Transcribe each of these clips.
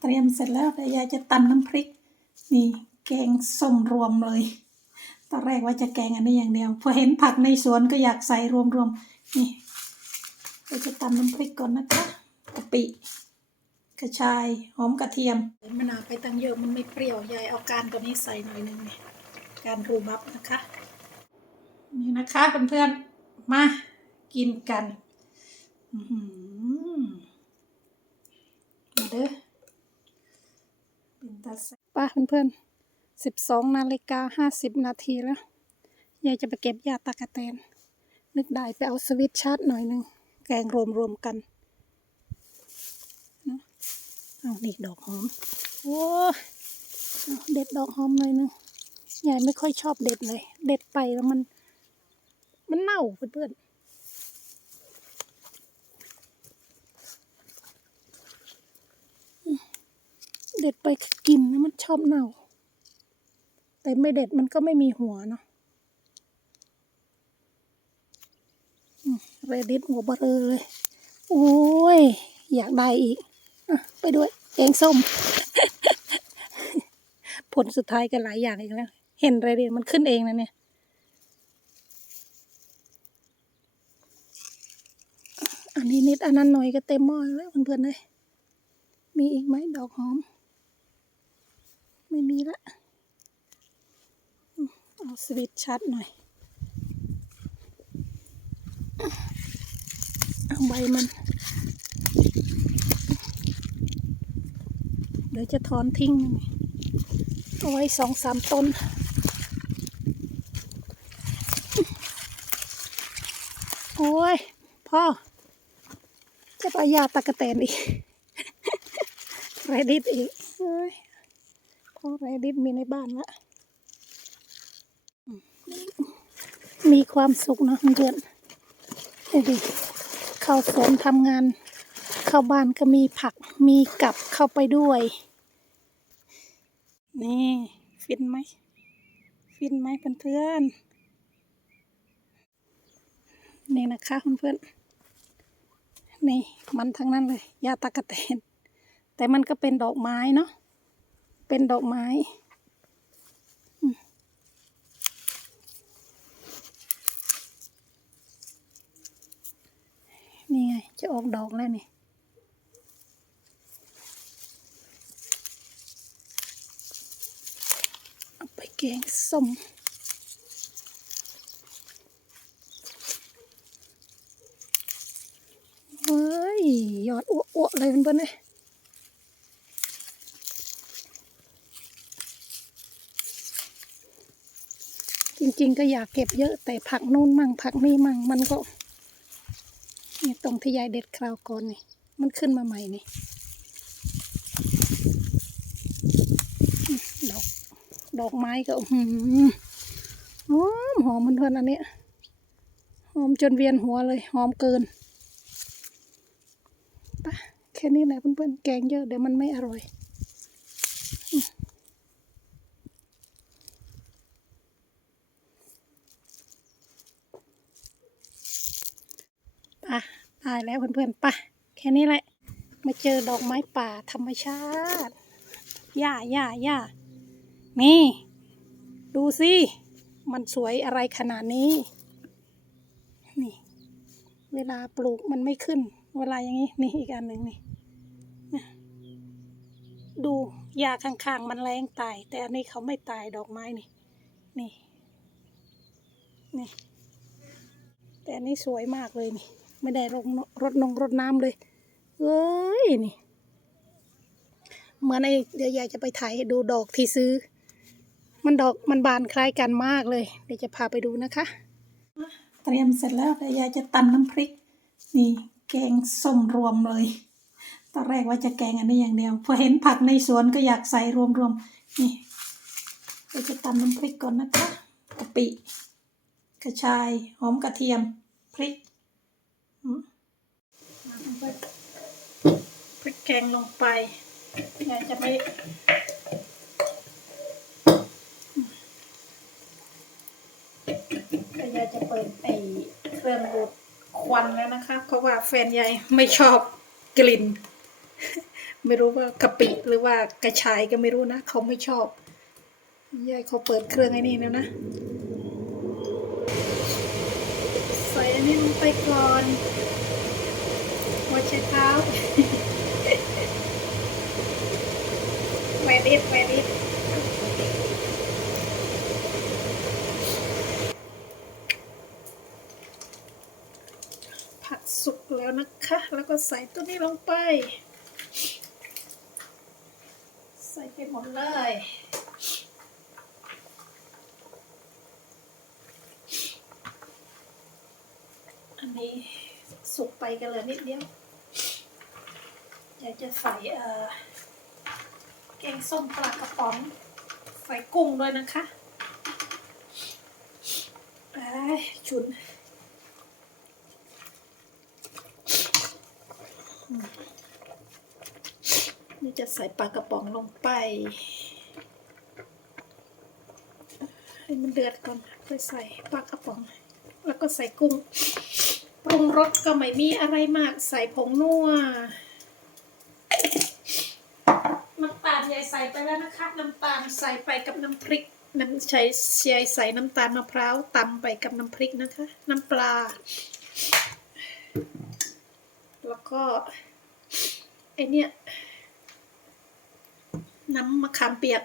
เตรียมเสร็จแล้วเดี๋ยายจะตำน้ำพริก นี่แกงส้มรวมเลย ตอนแรกว่าจะแกงอันนี้อย่างเดียว พอเห็นผักในสวนก็อยากใส่รวมๆ นี่เราจะตำน้ำพริกก่อนนะคะกะปิกระชายหอมกระเทียมมะนาวไปตั้งเยอะมันไม่เปรี้ยวยายเอาการตัวนี้ใส่หน่อยหนึงนี่การรูบับนะคะ นี่นะคะเพื่อนๆมากินกันอื้อหือมาเด้อ ตาแซ่บป้าเพื่อนๆสิบสองนาฬิกาห้าสิบนาทีแล้ว ยายจะไปเก็บยาตากะแตน นึกได้ไปเอาสวิตช์ชาร์จหน่อยนึง แกงรวมๆกันเอานี่ดอกหอม โอ้เอาเด็ดดอกหอมหน่อยนึงยายไม่ค่อยชอบเด็ดเลย เด็ดไปแล้วมัน มันเน่าเพื่อนๆ เด็ดไปกินแล้วมันชอบเน่า แต่ไม่เด็ดมันก็ไม่มีหัวเนาะเรดิตหัวเบลอเลย โอ้ย อยากได้อีกอไปด้วยแกงส้ม ผลสุดท้ายกันหลายอย่างอีกแล้ว เห็นเรดิตมันขึ้นเองนะเนี่ยอันนี้นิดอันนั้นหน่อยก็เต็มหม้อแล้วเพื่อนๆเลยมีอีกไหมดอกหอม ไม่มีละ เอาสวิตช์ชัดหน่อย เอาใบมัน เดี๋ยวจะถอนทิ้งเอาไว้สองสามต้นโอ้ย พ่อ จะไปยาตะกะแตนอีกไรดิตอีก เอ้ยพ่อไรดิตมีในบ้านละมีความสุขนะเพื่อนดิเข้าสวนทำงาน เข้าบ้านก็มีผักมีกับเข้าไปด้วย นี่ฟินไหม ฟินไหมเพื่อนๆนี่นะคะเพื่อนๆนี่มันทั้งนั้นเลยยาตากะเตนแต่มันก็เป็นดอกไม้เนาะ เป็นดอกไม้นี่ไง จะออกดอกแล้วนี่เอาไปแกงส้มเฮ้ยยอดอ้วกๆเลยเพื่อนๆเลย จริง ๆ ก็อยากเก็บเยอะแต่ผักนู่นมั่งผักนี่มั่งมันก็นี่ตรงที่ยายเด็ดคราวก่อนนี่มันขึ้นมาใหม่นี่ดอกดอกไม้ก็อื้อหือหอมหอมเพื่อนอันเนี้ยหอมจนเวียนหัวเลยหอมเกินไปแค่นี้แหละเพื่อนๆแกงเยอะเดี๋ยวมันไม่อร่อย ไปตายแล้วเพื่อนๆไปแค่นี้แหละ มาเจอดอกไม้ป่าธรรมชาติหญ้าหญ้าหญ้านี่ ดูสิ มันสวยอะไรขนาดนี้ นี่ เวลาปลูกมันไม่ขึ้น เวลาอย่างนี้ นี่อีกอันหนึ่งนี่ ดูหญ้าข้างๆ มันแรงตาย แต่อันนี้เขาไม่ตายดอกไม้นี่ นี่ นี่ แต่อันนี้สวยมากเลยนี่ ไม่ได้รดรดนงรดน้ำเลยเอ้ยนี่เหมือนไอ้เดี๋ยวยายจะไปถ่ายดูดอกที่ซื้อ มันดอกมันบานคล้ายกันมากเลย เดี๋ยวจะพาไปดูนะคะ เตรียมเสร็จแล้วเดี๋ยวยายจะตำน้ำพริก นี่แกงส้มรวมเลย ตอนแรกว่าจะแกงอันนี้อย่างเดียว พอเห็นผักในสวนก็อยากใส่รวมๆนี่เดี๋ยวจะตำน้ำพริกก่อนนะคะกะปิกระชายหอมกระเทียมพริก เพื่อพริกแกงลงไปยายจะไม่ยายจะเปิดไอ้เครื่องดูดควันแล้วนะคะ เพราะว่าแฟนยายไม่ชอบกลิ่น ไม่รู้ว่ากะปิหรือว่ากระชายก็ไม่รู้นะ เขาไม่ชอบยายเขาเปิดเครื่องไอ้นี่แล้วนะ ใส่อั นนี้ลงไปก่อนหัวใช้เท้าแหวนอิดแหวนอิดผักสุกแล้วนะคะ แล้วก็ใส่ตัวนี้ลงไป ใส่ไปหมดเลยี้สุกไปกันเลยนิดเดียวอยากจะใส่เอ่อแกงส้มปลากระป๋องใส่กุ้งด้วยนะคะไอ้ยชุนนี่จะใส่ปลากระป๋องลงไป ให้มันเดือดก่อนค่อยใส่ปลากระป๋อง แล้วก็ใส่กุ้ง รุงรสก็ไม่มีอะไรมากใส่ผงนัวน้ำตาลยายใส่ไปแล้วนะคะ น้ำตาลใส่ไปกับน้ำพริก น้ำใช้ยายใส่น้ำตาลมะพร้าวตำไปกับน้ำพริกนะคะ น้ำปลา แล้วก็ไอเนี้ยน้ำมะขามเปียก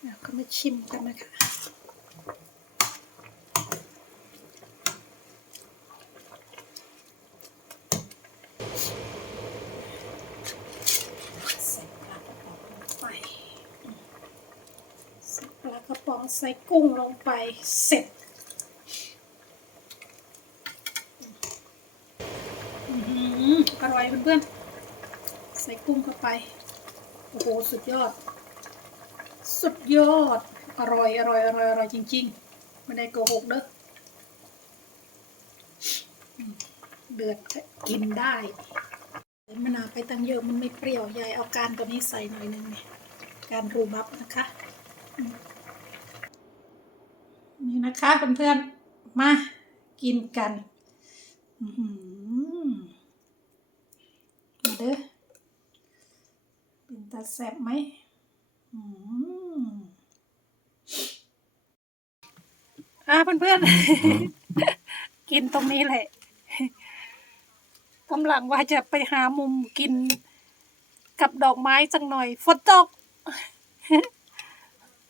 เดี๋ยว ก็มาชิมกันนะคะ ใส่ปลากระป๋องลงไป ใส่ปลากระป๋องใส่กุ้งลงไปเสร็จอร่อยเพื่อนๆ ใส่กุ้งเข้าไป โอ้โห สุดยอด สุดยอด อร่อย อร่อย อร่อย อร่อย จริงๆ ไม่ได้โกหกเด้อ เดือดกินได้มะนาวไปตั้งเยอะมันไม่เปรี้ยวยายเอาการตัวนี้ใส่หน่อยนึงเนี่ยการรูบับนะคะ นี่นะคะเพื่อนๆ มากินกันอือหือมาเด้อเป็นตาแซ่บไหม อืมอ่าเพื่อนๆ กินตรงนี้แหละกำลังว่าจะไปหามุมกินกับดอกไม้สักหน่อย ฝนตก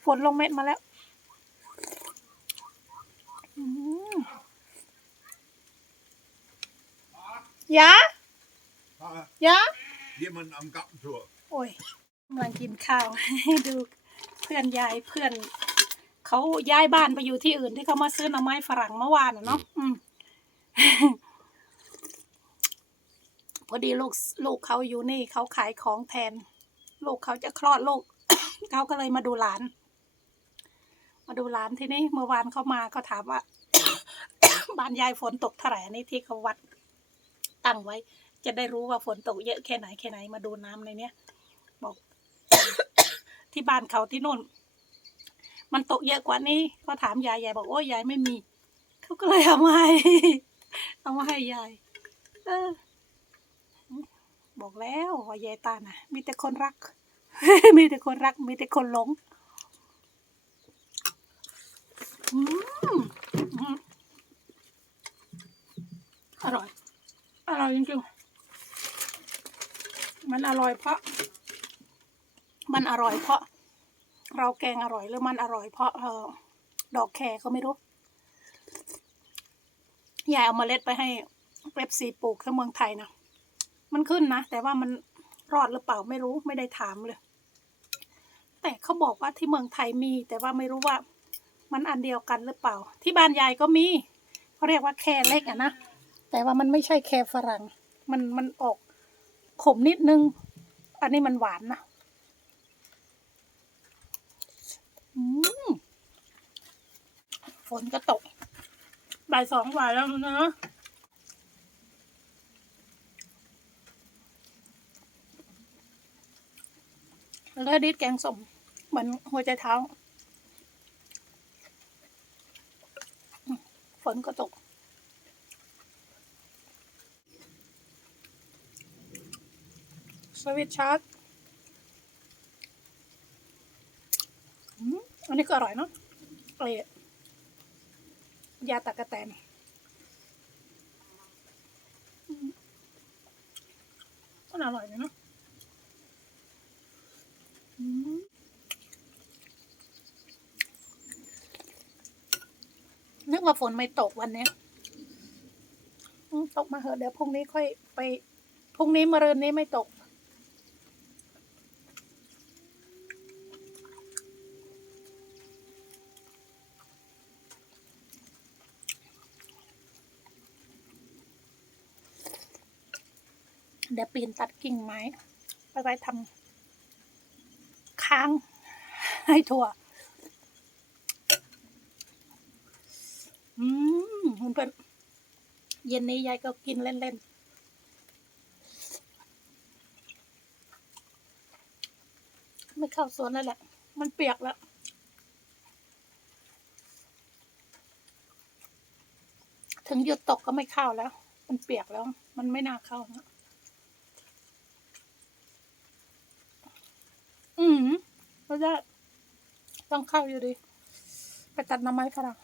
ฝนลงเม็ดมาแล้วอืมยะ Ah, ยะ Jemand am Gartentor. โอ้ย กำลังกินข้าวให้ดูเพื่อนยายเพื่อนเขาย้ายบ้านไปอยู่ที่อื่นที่เขามาซื้อหน่อไม้ฝรั่งเมื่อวานอะเนาะอืมพอดีลูกลูกเขาอยู่นี่เขาขายของแทน ลูกเขาจะคลอดลูกเขาก็เลยมาดูหลาน มาดูหลานที่นี่เมื่อวานเขามาเขาถามว่าบ้านยายฝนตกเท่าไหร่อันนี้ที่เขาวัดตั้งไว้ จะได้รู้ว่าฝนตกเยอะแค่ไหนแค่ไหนมาดูน้ำในเนี้ยบอก ที่บ้านเขาที่นู่น มันตกเยอะกว่านี้ ก็ถามยายยายบอกโอ้ยายไม่มี เขาก็เลยเอามาให้เอามาให้ยาย เออ บอกแล้วว่ายายตาน่ะมีแต่คนรัก มีแต่คนรัก มีแต่คนหลงอืมอร่อย อร่อยจริงๆ มันอร่อยเพราะ มันอร่อยเพราะ เราแกงอร่อยหรือมันอร่อยเพราะเออดอกแครก็ไม่รู้ยายเอามาเมล็ดไปให้เป๊ปซีปลูกที่เมืองไทยนะมันขึ้นนะ แต่ว่ามันรอดหรือเปล่าไม่รู้ไม่ได้ถามเลย แต่เขาบอกว่าที่เมืองไทยมี แต่ว่าไม่รู้ว่า มันอันเดียวกันหรือเปล่า ที่บ้านยายก็มีเขาเรียกว่าแครเล็กอะนะแต่ว่ามันไม่ใช่แครฝรั่ง มันมันออกขมนิดนึง อันนี้มันหวานนะ อืม ฝนก็ตก บ่ายสองบ่าแล้วนะแล้วดิดแกงสมเหมือนหัวใจเท้า ฝนก็ตกสวิตชาร์จอืมอั นี้ก็อร่อยเนาะเกลียยาตะกะแตนอืมมันอร่อยเลยเนาะอืมนึกว่าฝนไม่ตกวันนี้ตกมาเหอะเดี๋ยวพรุ่งนี้ค่อยไปพรุ่งนี้มะรืนนี้ไม่ตก ดี๋ยวปีนตัดกิ่งไม้ไปไว้ทำค้างให้ถั่ว อืมเพื่อนเย็นนี้ยายก็กินเล่นๆไม่เข้าสวนแล้วแหละ มันเปียกแล้ว ถึงหยุดตกก็ไม่เข้าแล้ว มันเปียกแล้ว มันไม่น่าเข้านะ อืม ได้ต้องเข้าอยู่ดี ไปตัดน้ำไม้ฝรั่ง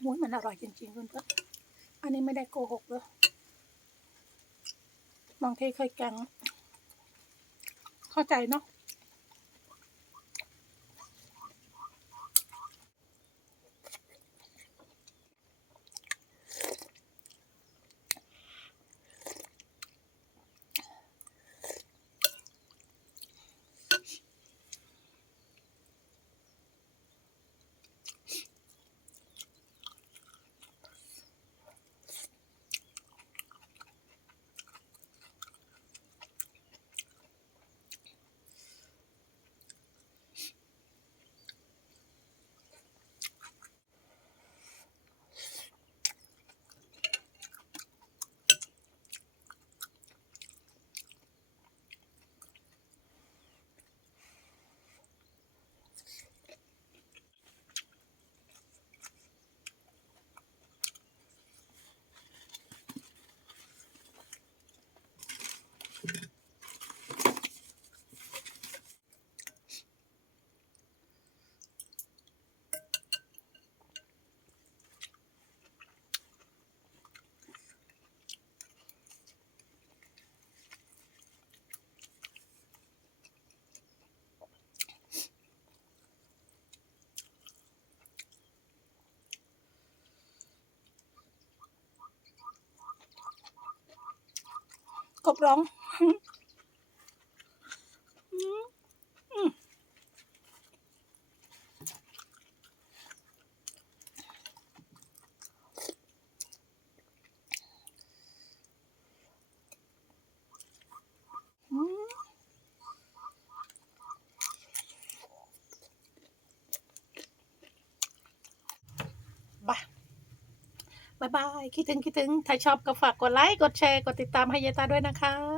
โอ้ยมันอร่อยจริงๆเพื่อนๆอันนี้ไม่ได้โกหกเลย บางทีเคยแกงเข้าใจเนาะ ครบร้องอืมอืมอืมบาย บายบาย คิดถึงคิดถึง ถ้าชอบก็ฝากกดไลค์ กดแชร์ กดติดตามให้ยายตาด้วยนะคะ